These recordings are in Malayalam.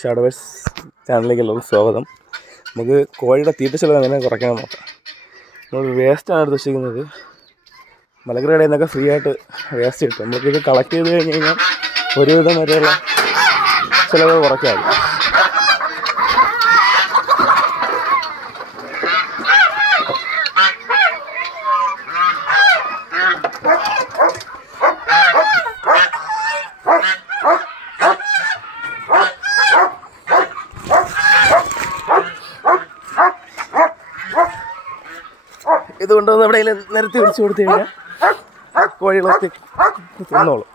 ഷാഡോവേഴ്സ് ചാനലിലേക്ക് എല്ലാവർക്കും സ്വാഗതം. നമുക്ക് കോഴിയുടെ തീറ്റ ചെലവ് എങ്ങനെ കുറയ്ക്കാൻ നോക്കാം. നമ്മൾ വേസ്റ്റാണ് എടുത്ത് വെച്ചിരിക്കുന്നത്. മലക്കറി കടയിൽ നിന്നൊക്കെ ഫ്രീ ആയിട്ട് വേസ്റ്റ് കിട്ടും. നമുക്കിത് കളക്ട് ചെയ്ത് കഴിഞ്ഞ് കഴിഞ്ഞാൽ ഒരുവിധം വരെയുള്ള ചിലവ് കുറയ്ക്കാം. ഇതുകൊണ്ടൊന്ന് എവിടെയെങ്കിലും നിരത്തി വിളിച്ചു കൊടുത്തു കഴിഞ്ഞാൽ കോഴികളൊക്കെ തിന്നോളും.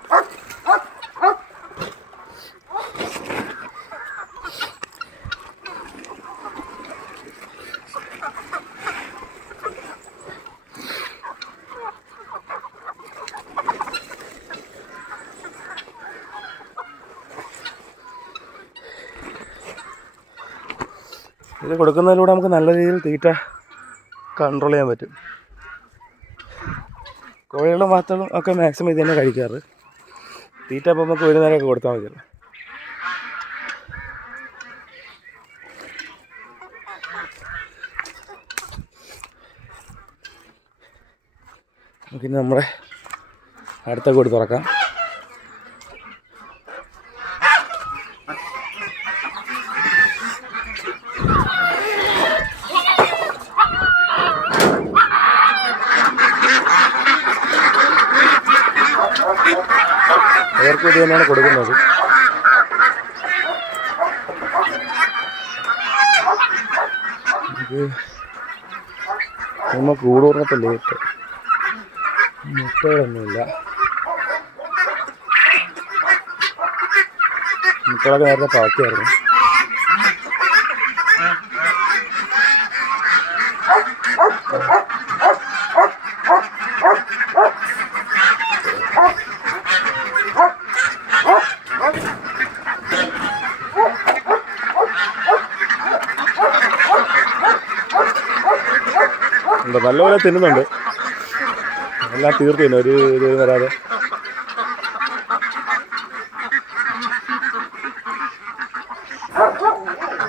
ഇത് കൊടുക്കുന്നതിലൂടെ നമുക്ക് നല്ല രീതിയിൽ തീറ്റ കൺട്രോൾ ചെയ്യാൻ പറ്റും. കോഴികളും വാത്തകളും ഒക്കെ മാക്സിമം ഇത് തന്നെ കഴിക്കാറ്. തീറ്റ അപ്പോൾ നമുക്ക് ഒരു നേരമൊക്കെ കൊടുത്താൽ മതിയല്ലോ. നമുക്കിനി നമ്മുടെ അടുത്ത കൂടി തുറക്കാം. അവർക്ക് ഇത് തന്നെയാണ് കൊടുക്കുന്നത്. ഇത് നമ്മൾ കൂടൂർന്നപ്പോൾ ലേറ്റ് മുട്ടകളൊന്നുമില്ല. മുട്ടകളൊക്കെ നേരത്തെ പാക്കിയായിരുന്നു. നല്ലപോലെ തിന്നുന്നുണ്ട്. എല്ലാം തീർത്തില്ല, ഒരു ഇത് വരാതെ.